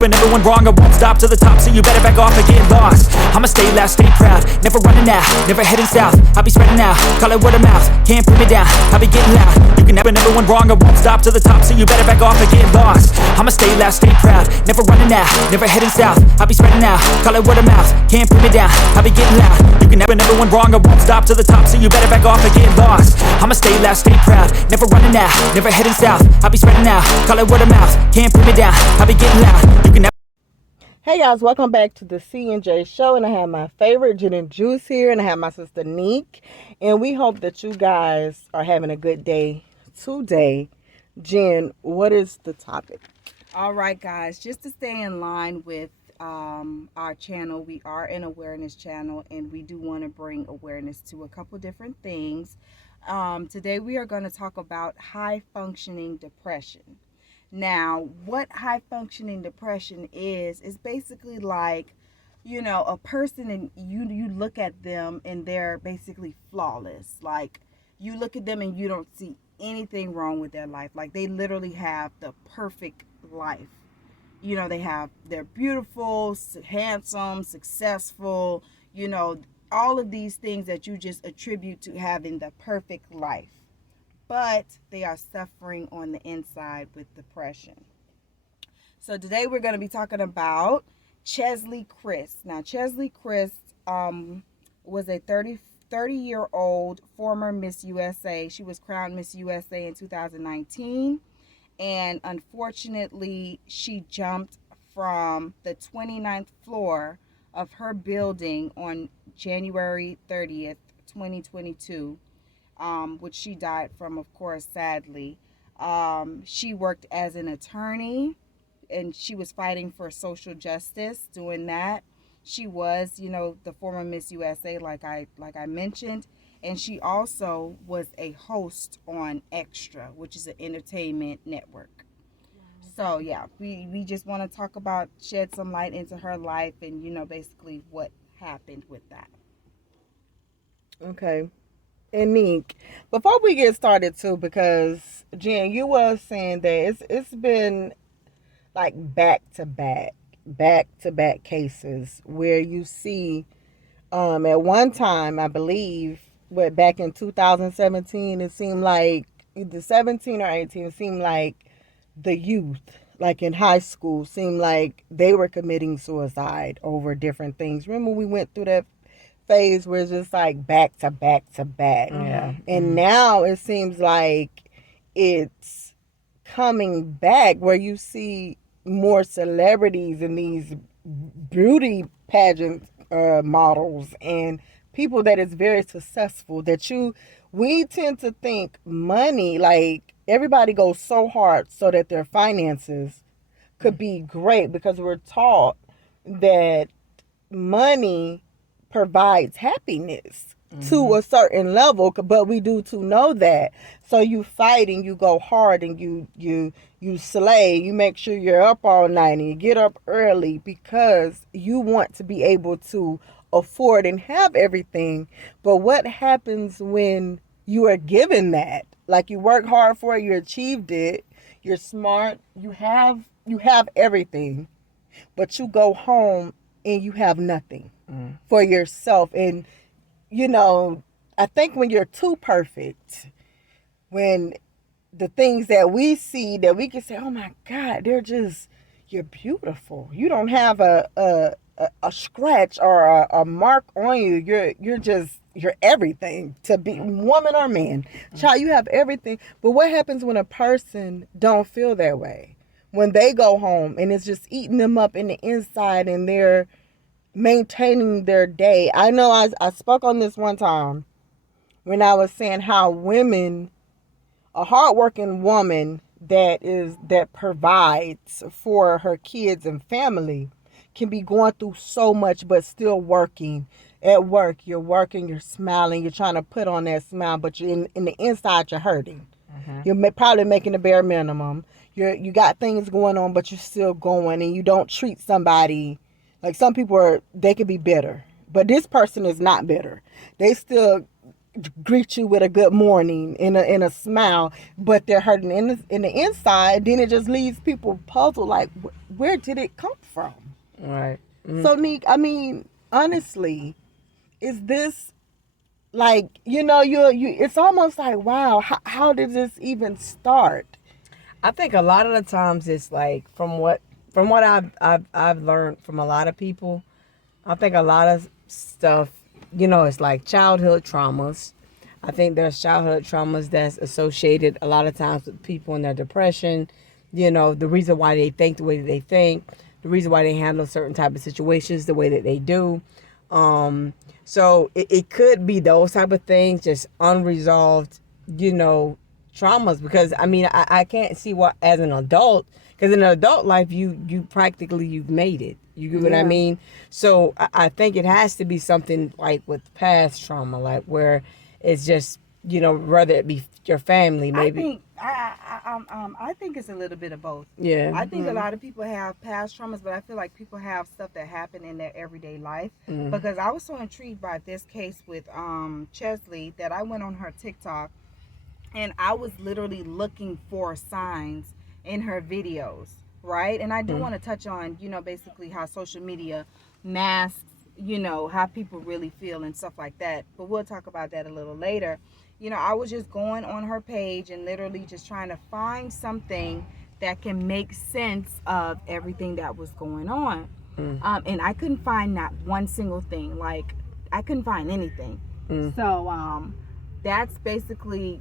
And everyone wrong, I won't stop to the top, so you better back off and get lost. I'ma stay loud, stay proud, never running out, never heading south. I'll be spreading out, call it word of mouth, can't put me down, I'll be getting loud. You can never, everyone wrong, I won't stop to the top, so you better back off and get lost. I'ma stay loud, stay proud, never running out, never heading south. I'll be spreading out, call it word of mouth, can't put me down, I'll be getting loud. You can never, everyone wrong, I won't stop to the top, so you better back off and get lost. I'ma stay loud, stay proud, never running out, never heading south. I'll be spreading out, call it word of mouth, can't put me down, I'll be getting loud. You can never. Hey guys, welcome back to the CNJSHOW, and I have my favorite Jen and Juice here, and I have my sister NEEK, and we hope that you guys are having a good day today. Jen, what is the topic? All right, guys, just to stay in line with our channel, we are an awareness channel, and we do want to bring awareness to a couple different things. Today we are going to talk about high-functioning depression. Now, what high-functioning depression is basically like, you know, a person and you look at them and they're basically flawless. Like, you look at them and you don't see anything wrong with their life. Like, they literally have the perfect life. You know, they're beautiful, handsome, successful, you know, all of these things that you just attribute to having the perfect life. But they are suffering on the inside with depression. So today we're going to be talking about Cheslie Kryst. Now, Cheslie Kryst was a 30-year-old former Miss USA. She was crowned Miss USA in 2019. And unfortunately, she jumped from the 29th floor of her building on January 30th, 2022. Which she died from, of course, sadly. She worked as an attorney, and she was fighting for social justice doing that. She was, you know, the former Miss USA, like I mentioned, and she also was a host on Extra, which is an entertainment network. So, yeah, we just want to talk about, shed some light into her life and, you know, basically what happened with that. Okay. And NEEK, before we get started too, because Jen, you were saying that it's been like back to back cases where you see at one time, I believe, back in 2017, it seemed like either 17 or 18, it seemed like the youth, like in high school, seemed like they were committing suicide over different things. Remember we went through that phase where it's just like back to back. Yeah. And now it seems like it's coming back where you see more celebrities and these beauty pageant models and people that is very successful that we tend to think money, like everybody goes so hard so that their finances could be great, because we're taught that money provides happiness to a certain level, but we do to know that. So you fight and you go hard and you slay, you make sure you're up all night and you get up early because you want to be able to afford and have everything. But what happens when you are given that? Like, you work hard for it, you achieved it, you're smart, you have everything, but you go home and you have nothing for yourself. And, you know, I think when you're too perfect, when the things that we see that we can say, oh my God, you're beautiful. You don't have a scratch or a mark on you. You're everything, to be woman or man. Child, you have everything. But what happens when a person don't feel that way? When they go home and it's just eating them up in the inside and they're maintaining their day. I know I spoke on this one time when I was saying how a hardworking woman that provides for her kids and family can be going through so much but still working. At work, you're working, you're smiling, you're trying to put on that smile, but you're in the inside, you're hurting. You're probably making the bare minimum. You got things going on, but you're still going, and you don't treat somebody like some people they could be bitter, but this person is not bitter. They still greet you with a good morning and a smile, but they're hurting in the inside. Then it just leaves people puzzled, like, where did it come from? Right. Mm-hmm. So, Neek, I mean, honestly, is this like, you it's almost like, wow, how did this even start? I think a lot of the times it's like from what I've learned from a lot of people. I think a lot of stuff, it's like childhood traumas. I think there's childhood traumas that's associated a lot of times with people in their depression. The reason why they think the way that they think, the reason why they handle certain type of situations the way that they do. So it could be those type of things, just unresolved, traumas. Because I mean, I can't see what as an adult, because in an adult life you practically you've made it. You get what I mean? So I think it has to be something like with past trauma, like where it's just whether it be your family, maybe. I think it's a little bit of both. Yeah. I think a lot of people have past traumas, but I feel like people have stuff that happen in their everyday life. Because I was so intrigued by this case with Cheslie that I went on her TikTok and I was literally looking for signs in her videos, right? And I do want to touch on, basically how social media masks, how people really feel and stuff like that. But we'll talk about that a little later. I was just going on her page and literally just trying to find something that can make sense of everything that was going on. And I couldn't find not one single thing. Like, I couldn't find anything. So that's basically,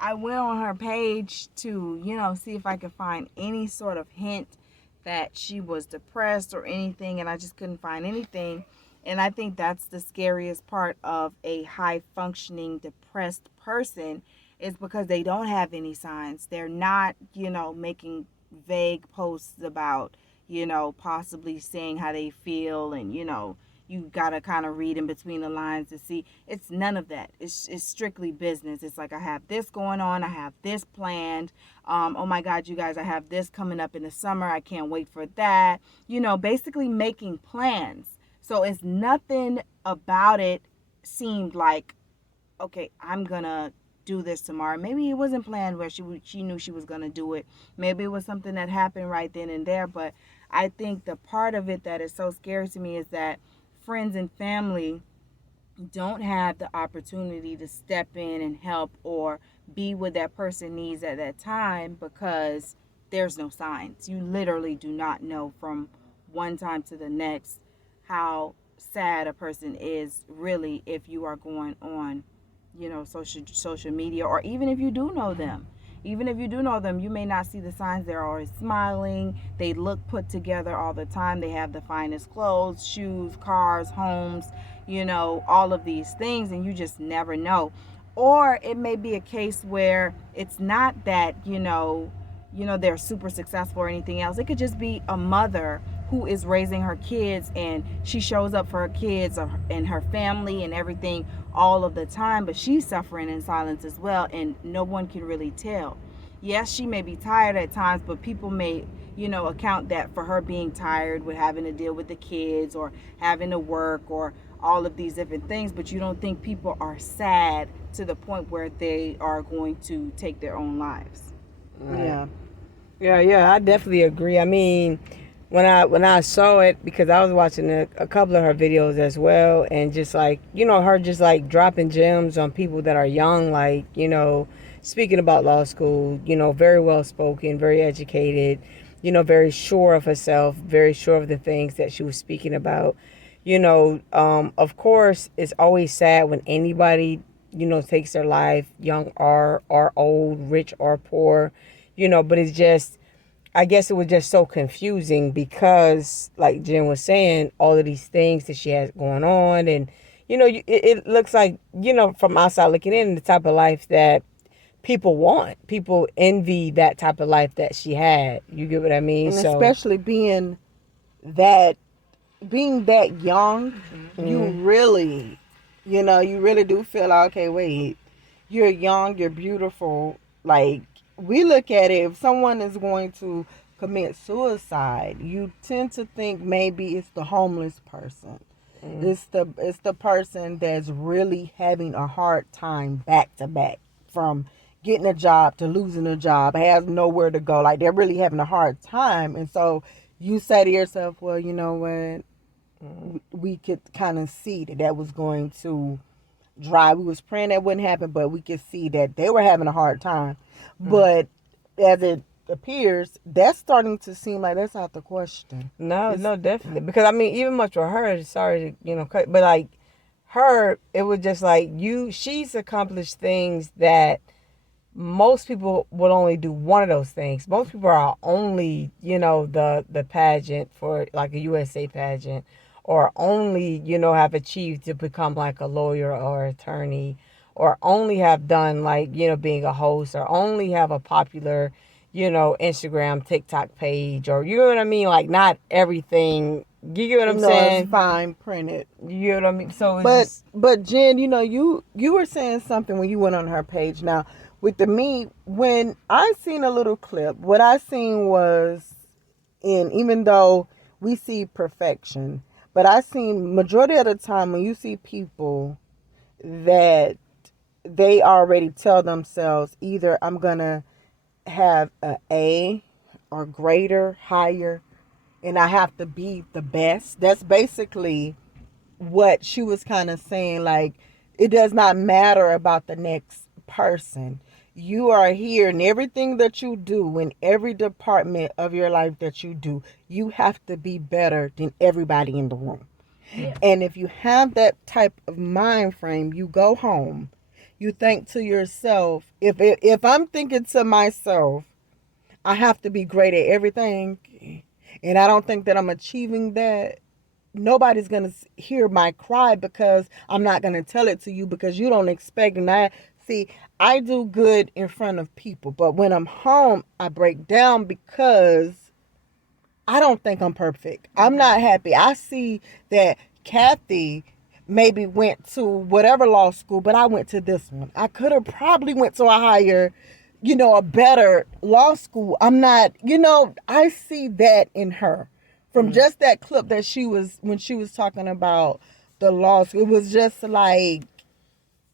I went on her page to, see if I could find any sort of hint that she was depressed or anything, and I just couldn't find anything. And I think that's the scariest part of a high-functioning depressed person, is because they don't have any signs. They're not, making vague posts about, possibly saying how they feel, and, you gotta kind of read in between the lines to see. It's none of that. It's strictly business. It's like, I have this going on. I have this planned. Oh my God, you guys, I have this coming up in the summer. I can't wait for that. Basically making plans. So it's nothing about it seemed like, okay, I'm gonna do this tomorrow. Maybe it wasn't planned where she knew she was gonna do it. Maybe it was something that happened right then and there. But I think the part of it that is so scary to me is that friends and family don't have the opportunity to step in and help or be what that person needs at that time, because there's no signs. You literally do not know from one time to the next how sad a person is really if you are going on, social media, or even if you do know them. Even if you do know them, you may not see the signs. They're always smiling. They look put together all the time. They have the finest clothes, shoes, cars, homes, all of these things, and you just never know. Or it may be a case where it's not that, they're super successful or anything else. It could just be a mother who is raising her kids, and she shows up for her kids and her family and everything all of the time, but she's suffering in silence as well, and no one can really tell. Yes, she may be tired at times, but people may, account that for her being tired with having to deal with the kids or having to work or all of these different things, but you don't think people are sad to the point where they are going to take their own lives. Right. Yeah, I definitely agree. I mean, when I saw it, because I was watching a couple of her videos as well, and just like, her just like dropping gems on people that are young, like, speaking about law school, very well spoken, very educated, very sure of herself, very sure of the things that she was speaking about. Of course, it's always sad when anybody, takes their life, young or old, rich or poor, but it's just, I guess it was just so confusing because, like Jen was saying, all of these things that she has going on, and it looks like, from outside looking in, the type of life that people want. People envy that type of life that she had. You get what I mean? And especially being that young, you really, you really do feel like, okay, wait, you're young, you're beautiful. Like, we look at it, if someone is going to commit suicide, you tend to think maybe it's the homeless person. It's the person that's really having a hard time back to back, from getting a job to losing a job, has nowhere to go. Like, they're really having a hard time. And so you say to yourself, well, you know what? We could kind of see that was going to drive. We was praying that wouldn't happen, but we could see that they were having a hard time. But as it appears, that's starting to seem like that's out the question. No, definitely. Because I mean, even much for her, sorry to, cut, but like her, it was just like she's accomplished things that most people would only do one of those things. Most people are only, the pageant for like a USA pageant, or only, have achieved to become like a lawyer or attorney, or only have done like, being a host, or only have a popular, Instagram, TikTok page, or you know what I mean? Like, not everything. You get what I'm saying? It's fine printed. You know what I mean? So it's but Jen, you were saying something when you went on her page. Now, with me, when I seen a little clip, what I seen was, even though we see perfection, but I seen majority of the time when you see people that they already tell themselves either I'm gonna have an A or greater, higher, and I have to be the best. That's basically what she was kind of saying. Like, it does not matter about the next person. You are here, and everything that you do, in every department of your life that you do, you have to be better than everybody in the room. Yeah. And if you have that type of mind frame, you go home, you think to yourself, if I'm thinking to myself, I have to be great at everything, and I don't think that I'm achieving that, nobody's going to hear my cry, because I'm not going to tell it to you, because you don't expect. And I do good in front of people, but when I'm home, I break down because I don't think I'm perfect. I'm not happy. I see that Kathy maybe went to whatever law school, but I went to this one. I could have probably went to a higher, a better law school. I'm not, I see that in her. From just that clip that when she was talking about the law school, it was just like,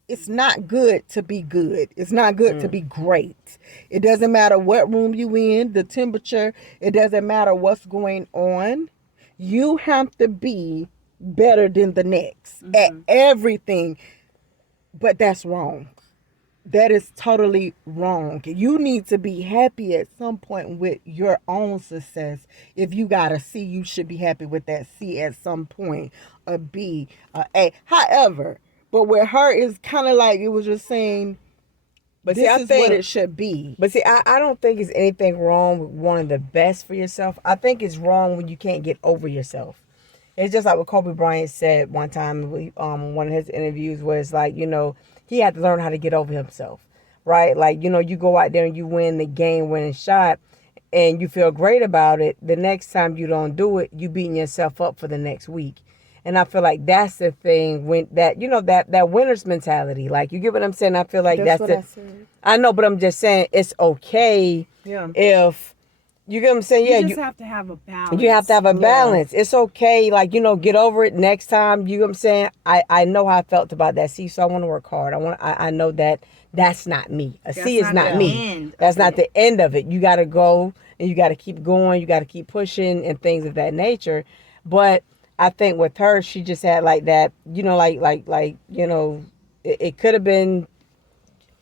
it's not good to be good. It's not good to be great. It doesn't matter what room you in, the temperature. It doesn't matter what's going on. You have to be better than the next at everything. But that's wrong. That is totally wrong. You need to be happy at some point with your own success. If you got a C, you should be happy with that C at some point. A B, a A. However, but with her, it's kind of like it was just saying, but this is what it should be. But see, I don't think it's anything wrong with wanting the best for yourself. I think it's wrong when you can't get over yourself. It's just like what Kobe Bryant said one time, one of his interviews, was like, he had to learn how to get over himself, right? Like, you go out there and you win the game-winning shot and you feel great about it. The next time you don't do it, you beating yourself up for the next week. And I feel like that's the thing, when that winner's mentality. Like, you get what I'm saying? I feel like that's what I know, but I'm just saying it's okay if, you get what I'm saying? You just have to have a balance. You have to have a balance. It's okay, like, get over it next time. You know what I'm saying? I know how I felt about that C, so I want to work hard. I know that that's not me. C is not me. That's not the end of it. You got to go, and you got to keep going. You got to keep pushing and things of that nature. But I think with her, she just had like that, it could have been,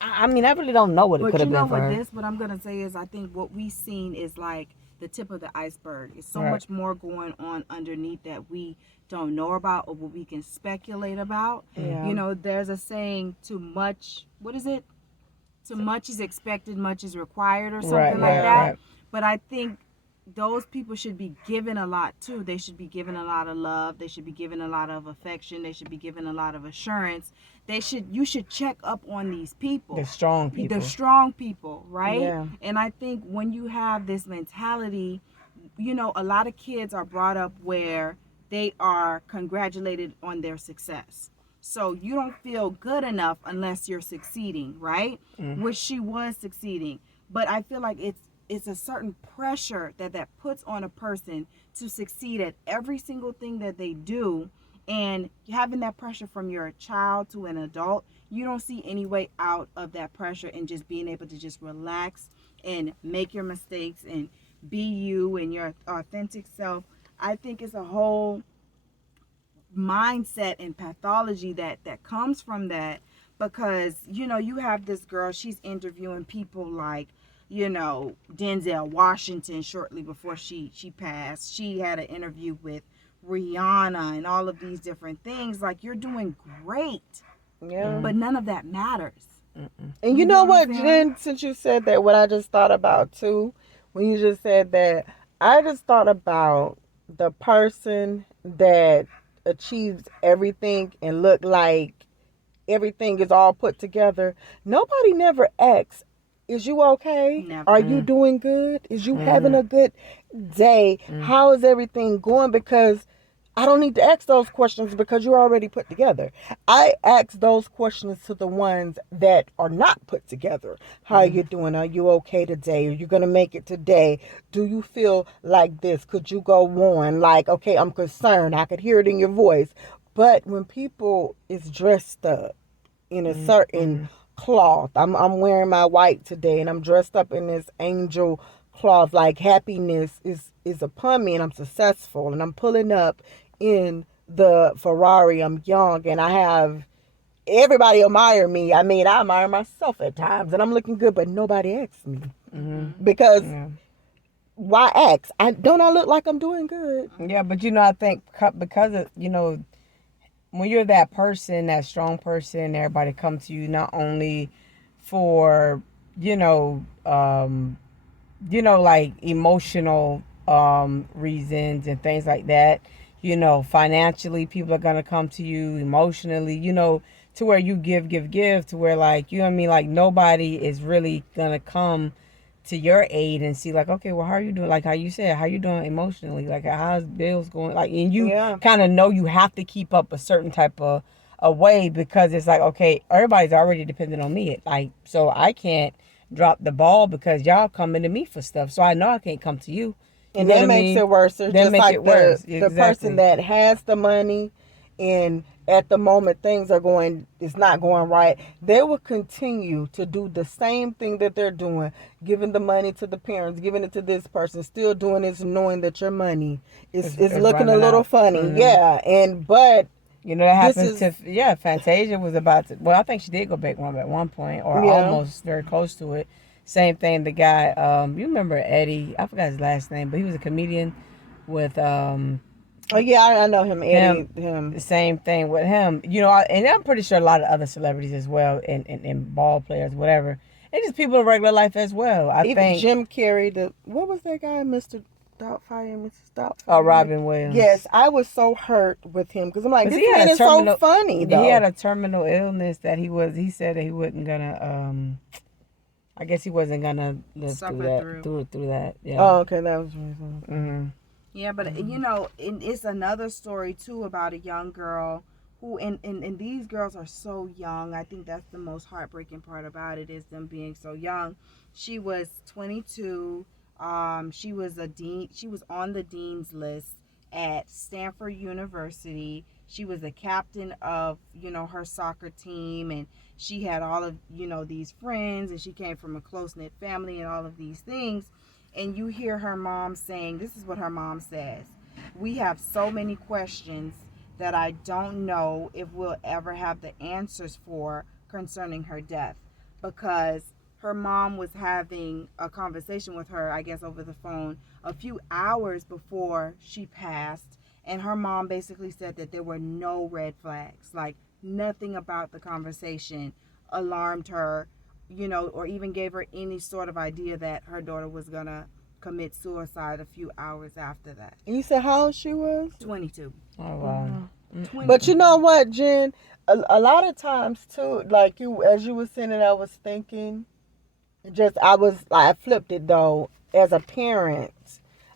I mean, I really don't know what it could have been for her. What I'm going to say is, I think what we've seen is like the tip of the iceberg. It's so much more going on underneath that we don't know about, or what we can speculate about. Yeah. There's a saying, too much, what is it? Too much is expected, much is required, or something like that. Right. But I think those people should be given a lot too. They should be given a lot of love. They should be given a lot of affection. They should be given a lot of assurance. You should check up on these people. The strong people, right? Yeah. And I think when you have this mentality, a lot of kids are brought up where they are congratulated on their success. So you don't feel good enough unless you're succeeding, right? Which she was succeeding. But I feel like it's a certain pressure that puts on a person to succeed at every single thing that they do. And having that pressure from your child to an adult, you don't see any way out of that pressure, and just being able to just relax and make your mistakes and be you and your authentic self. I think it's a whole mindset and pathology that comes from that, because you have this girl, she's interviewing people like Denzel Washington shortly before she passed. She had an interview with Rihanna and all of these different things. Like, you're doing great, but none of that matters. And you know what, Jen, since you said that, what I just thought about too, when you just said that, I just thought about the person that achieves everything and look like everything is all put together. Nobody never asks, is you okay? Never. Are you doing good? Is you having a good day? How is everything going? Because I don't need to ask those questions, because you're already put together. I ask those questions to the ones that are not put together. How are you doing? Are you okay today? Are you going to make it today? Do you feel like this? Could you go on? Like, okay, I'm concerned. I could hear it in your voice. But when people is dressed up in a certain cloth, I'm wearing my white today, and I'm dressed up in this angel cloth, like happiness is upon me, and I'm successful, and I'm pulling up in the Ferrari, I'm young, and I have everybody admire me. I mean, I admire myself at times, and I'm looking good, but nobody asks me. Because why ask? Don't I look like I'm doing good? Yeah, but I think because of, when you're that person, that strong person, everybody comes to you not only for, like emotional reasons and things like that. Financially, people are gonna come to you, emotionally, to where you give, to where, like, you know what I mean? Like, nobody is really gonna come to your aid and see, like, okay, well, how are you doing? Like how you said, how you doing emotionally? Like, how's bills going? Like, and you kind of know you have to keep up a certain type of a way, because it's like, okay, everybody's already dependent on me. Like, so I can't drop the ball because y'all coming to me for stuff. So I know I can't come to you. And that makes it worse. It's just like the person that has the money, and at the moment things are it's not going right, they will continue to do the same thing that they're doing, giving the money to the parents, giving it to this person, still doing this, knowing that your money is looking a little funny. But that happens to Fantasia was about to, well, I think she did go back at one point, or almost very close to it. Same thing, the guy, you remember Eddie, I forgot his last name, but he was a comedian with oh yeah, I know him. Eddie, him. The same thing with him. And I'm pretty sure a lot of other celebrities as well, and ball players, whatever. And just people in regular life as well. I think Jim Carrey, what was that guy, Mr. Doubtfire, Mrs. Doubtfire? Oh, Robin Williams. Yes, I was so hurt with him, because I'm like, this man is so funny, though. He had a terminal illness that he said that he wasn't gonna, I guess he wasn't gonna live through that. Yeah. Oh, okay, that was reason. Yeah, but it's another story too about a young girl who, and these girls are so young. I think that's the most heartbreaking part about it, is them being so young. She was 22. She was on the dean's list at Stanford University. She was a captain of, her soccer team, and she had all of, these friends, and she came from a close-knit family and all of these things. And you hear her mom saying, this is what her mom says: "We have so many questions that I don't know if we'll ever have the answers for concerning her death." Because her mom was having a conversation with her, I guess over the phone, a few hours before she passed. And her mom basically said that there were no red flags. Like, nothing about the conversation alarmed her, or even gave her any sort of idea that her daughter was going to commit suicide a few hours after that. And you said how old she was? 22. Oh, wow. 22. But you know what, Jen? A lot of times, too, like as you were saying it, I was thinking, I flipped it, though. As a parent,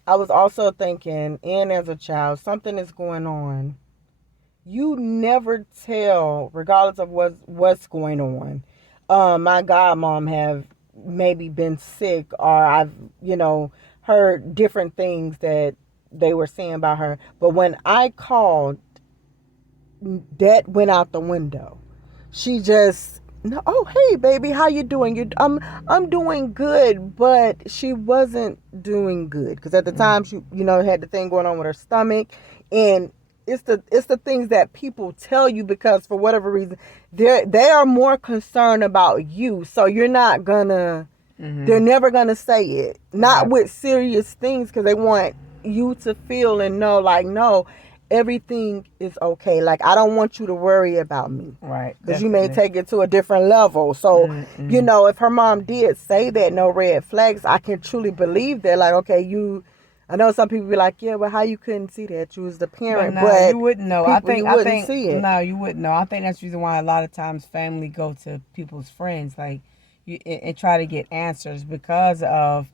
I was also thinking, and as a child, something is going on. You never tell, regardless of what's going on. My godmom have maybe been sick, or I've, heard different things that they were saying about her. But when I called that went out the window. She just, no, oh hey baby, how you doing? I'm doing good, but she wasn't doing good because at the time she had the thing going on with her stomach, and it's the things that people tell you because for whatever reason they are more concerned about you, so you're not gonna. They're never gonna say it, not with serious things, because they want you to feel and know like, no, everything is okay. Like, I don't want you to worry about me, Right? because you may take it to a different level. So if her mom did say that, no red flags, I can truly believe that. Like, okay, I know some people be like, yeah, but how you couldn't see that? You was the parent, but you wouldn't know. I think see it. No, you wouldn't know. I think that's the reason why a lot of times family go to people's friends, like and try to get answers, because of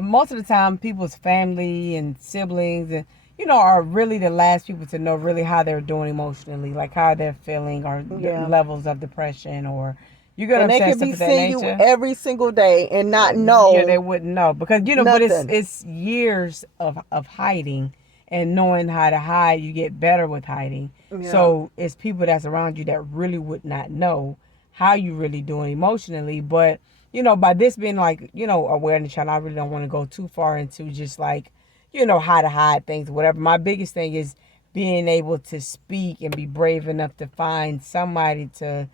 most of the time people's family and siblings and are really the last people to know really how they're doing emotionally, like how they're feeling, or levels of depression, or you get and what I'm saying, they could be stuff of that seeing you nature. every single day and not know. Yeah, they wouldn't know, because but nothing. it's years of hiding, and knowing how to hide. You get better with hiding. Yeah. So it's people that's around you that really would not know how you really doing emotionally. But by this being like awareness channel, I really don't want to go too far into just like how to hide things or whatever. My biggest thing is being able to speak and be brave enough to find somebody to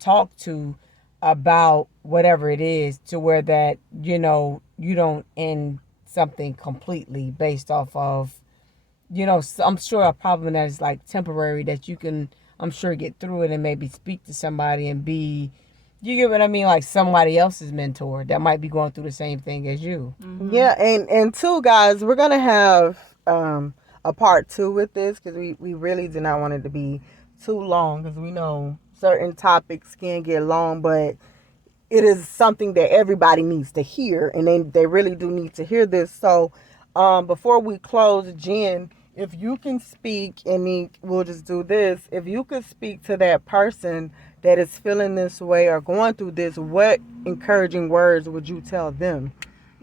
talk to about whatever it is, to where that you don't end something completely based off of I'm sure a problem that is like temporary, that you can, I'm sure, get through it and maybe speak to somebody and be, you get what I mean, like somebody else's mentor that might be going through the same thing as you. Yeah, and two, guys, we're gonna have a part 2 with this, because we really do not want it to be too long, because we know certain topics can get long, but it is something that everybody needs to hear, and they really do need to hear this. So before we close, Jen, if you can speak, and we'll just do this, if you could speak to that person that is feeling this way or going through this, what encouraging words would you tell them?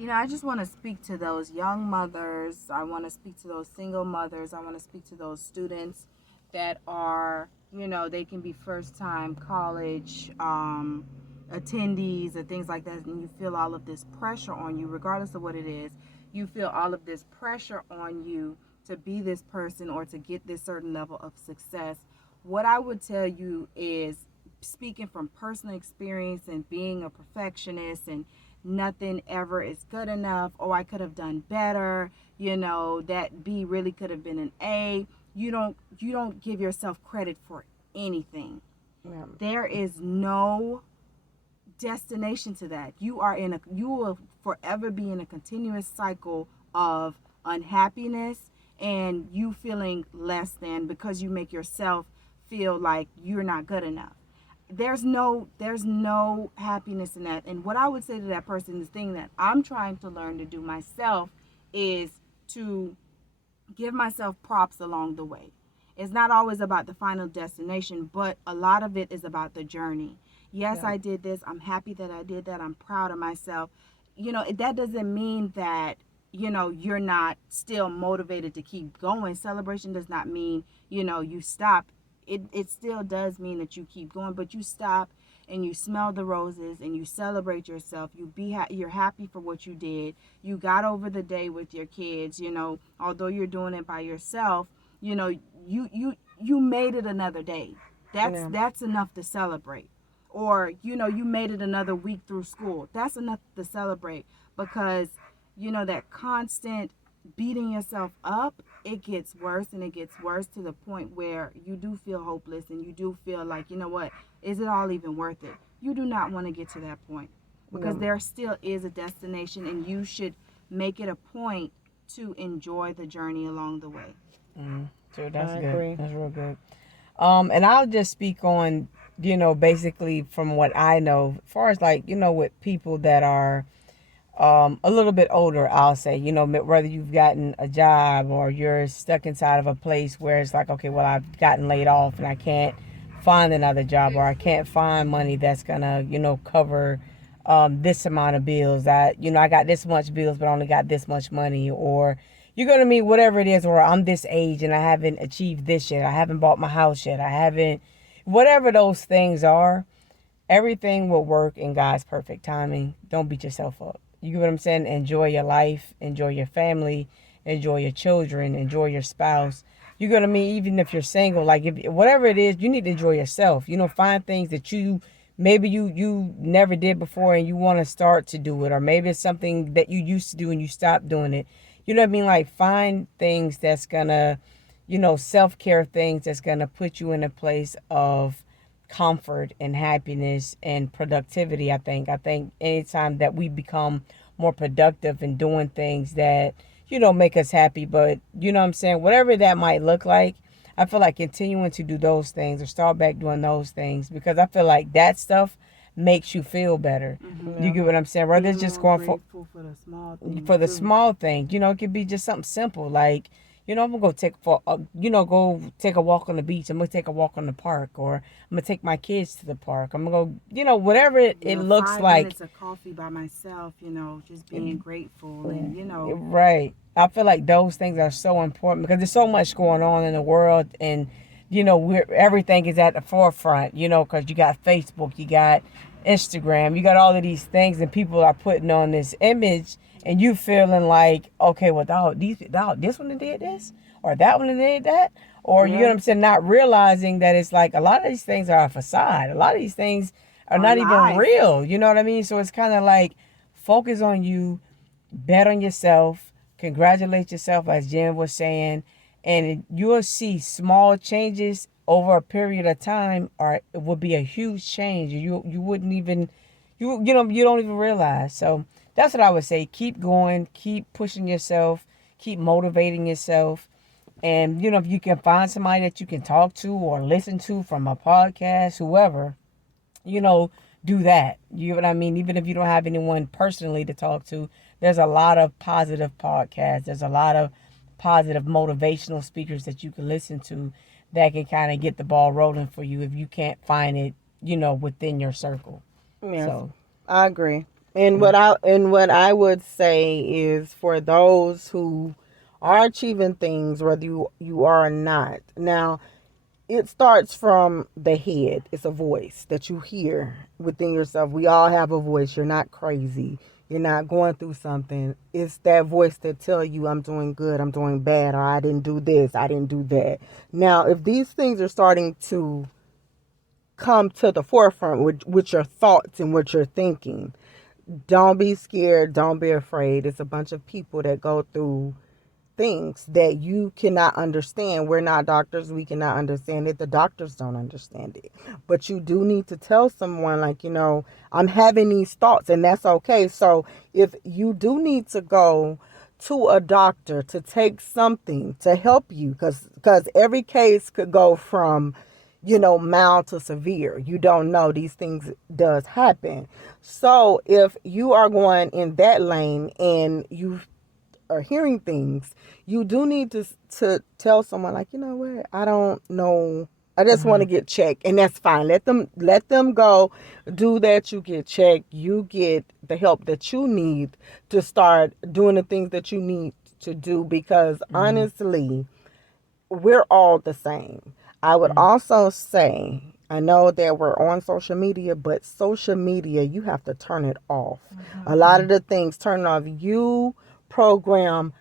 I just want to speak to those young mothers. I want to speak to those single mothers. I want to speak to those students that are, they can be first-time college attendees or things like that, and you feel all of this pressure on you, regardless of what it is. You feel all of this pressure on you to be this person or to get this certain level of success. What I would tell you is, speaking from personal experience and being a perfectionist, and nothing ever is good enough, oh, I could have done better, that B really could have been an A. You don't give yourself credit for anything. Yeah. There is no destination to that. You will forever be in a continuous cycle of unhappiness and you feeling less than, because you make yourself feel like you're not good enough. There's no happiness in that. And what I would say to that person, the thing that I'm trying to learn to do myself, is to give myself props along the way. It's not always about the final destination, but a lot of it is about the journey. Yes, yeah. I did this. I'm happy that I did that. I'm proud of myself. That doesn't mean that, you're not still motivated to keep going. Celebration does not mean, you stop. It still does mean that you keep going, but you stop and you smell the roses and you celebrate yourself. You're happy for what you did. You got over the day with your kids, although you're doing it by yourself, you made it another day. That's enough to celebrate. Or, you made it another week through school. That's enough to celebrate, because, that constant beating yourself up, it gets worse and it gets worse to the point where you do feel hopeless and you do feel like, what, is it all even worth it? You do not want to get to that point, because there still is a destination, and you should make it a point to enjoy the journey along the way. So that's good. Agree. That's real good. And I'll just speak on, basically from what I know, as far as like, with people that are a little bit older, I'll say, whether you've gotten a job or you're stuck inside of a place where it's like, okay, well, I've gotten laid off and I can't find another job, or I can't find money that's gonna, cover this amount of bills. I got this much bills, but only got this much money. Or, you're going to meet whatever it is, or I'm this age and I haven't achieved this yet. I haven't bought my house yet. I haven't, whatever those things are, everything will work in God's perfect timing. Don't beat yourself up. You get what I'm saying? Enjoy your life, enjoy your family, enjoy your children, enjoy your spouse. You're going to meet, even if you're single, like if whatever it is, you need to enjoy yourself. You know, find things that maybe you never did before and you want to start to do it, or maybe it's something that you used to do and you stopped doing it. You know what I mean? Like, find things that's gonna, self-care things that's gonna put you in a place of comfort and happiness and productivity. I think anytime that we become more productive in doing things that make us happy, but you know what I'm saying, whatever that might look like, I feel like continuing to do those things or start back doing those things, because I feel like that stuff makes you feel better. You get what I'm saying? Rather than just going for the small things. for the small thing. It could be just something simple like, I'm gonna go go take a walk on the beach. I'm gonna take a walk on the park, or I'm gonna take my kids to the park. I'm gonna go, whatever it looks 5 like. minutes of coffee by myself, just being grateful and Right. I feel like those things are so important because there's so much going on in the world, and everything is at the forefront. Because you got Facebook, you got Instagram, you got all of these things, and people are putting on this image, and you feeling like, okay, well, this one did this, or that one did that, or you know what I'm saying, not realizing that it's like a lot of these things are a facade. A lot of these things are not even real. You know what I mean? So it's kind of like, focus on you, bet on yourself, congratulate yourself, as Jen was saying, and you'll see small changes over a period of time, or it will be a huge change. You wouldn't even, you don't even realize. So that's what I would say. Keep going, keep pushing yourself, keep motivating yourself. And, if you can find somebody that you can talk to or listen to from a podcast, whoever, do that. You know what I mean? Even if you don't have anyone personally to talk to, there's a lot of positive podcasts. There's a lot of positive motivational speakers that you can listen to that can kind of get the ball rolling for you if you can't find it, within your circle. Yes, So I agree. And what I would say is, for those who are achieving things, whether you are or not. Now, it starts from the head. It's a voice that you hear within yourself. We all have a voice. You're not crazy. You're not going through something. It's that voice that tell you, I'm doing good, I'm doing bad, or I didn't do this, I didn't do that. Now, if these things are starting to come to the forefront with your thoughts and what you're thinking, don't be scared. Don't be afraid. It's a bunch of people that go through things that you cannot understand. We're not doctors. We cannot understand it. The doctors don't understand it. But you do need to tell someone, like, I'm having these thoughts, and that's okay. So if you do need to go to a doctor to take something to help you, because every case could go from, mild to severe. You don't know. These things does happen. So if you are going in that lane and you are hearing things, you do need to tell someone, like, what, I don't know, I just want to get checked. And that's fine. Let them go do that. You get checked. You get the help that you need to start doing the things that you need to do, because honestly, we're all the same. I would also say, I know that we're on social media, but social media, you have to turn it off. A lot of the things, turn off. You have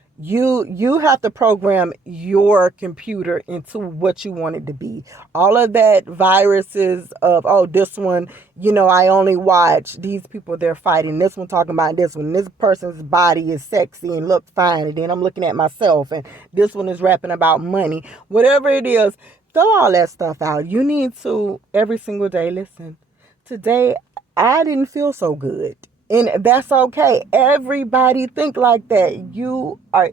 to program your computer into what you want it to be. All of that viruses of, this one, I only watch these people, they're fighting. This one talking about this one. This person's body is sexy and look fine. And then I'm looking at myself, and this one is rapping about money. Whatever it is, throw all that stuff out. You need to, every single day, listen, today I didn't feel so good. And that's okay. Everybody think like that.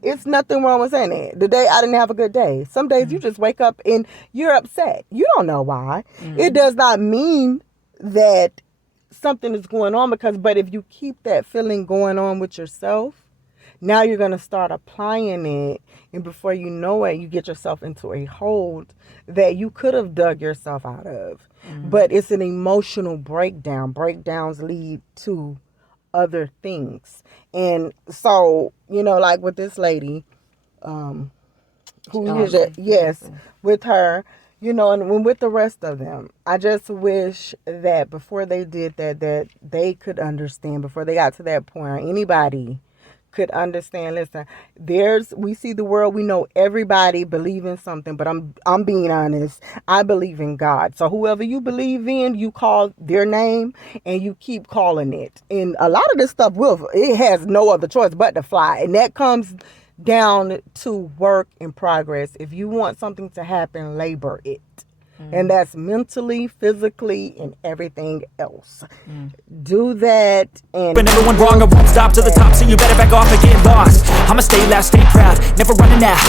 It's nothing wrong with saying that. The day I didn't have a good day. Some days you just wake up and you're upset. You don't know why. It does not mean that something is going on, but if you keep that feeling going on with yourself, now you're going to start applying it. And before you know it, you get yourself into a hole that you could have dug yourself out of. But it's an emotional breakdown. Breakdowns lead to other things. And so, like with this lady, who is it? Yes, with her, you know, and with the rest of them. I just wish that before they did that, that they could understand, before they got to that point, or anybody could understand. Listen, we see the world, we know everybody believe in something, but I'm being honest, I believe in God. So whoever you believe in, you call their name and you keep calling it. And a lot of this stuff it has no other choice but to fly. And that comes down to work in progress. If you want something to happen, labor it. And that's mentally, physically, and everything else. Do that. And When everyone wrong, I won't stop to the top, so you better back off and get lost. I'ma stay loud, stay proud, never running out,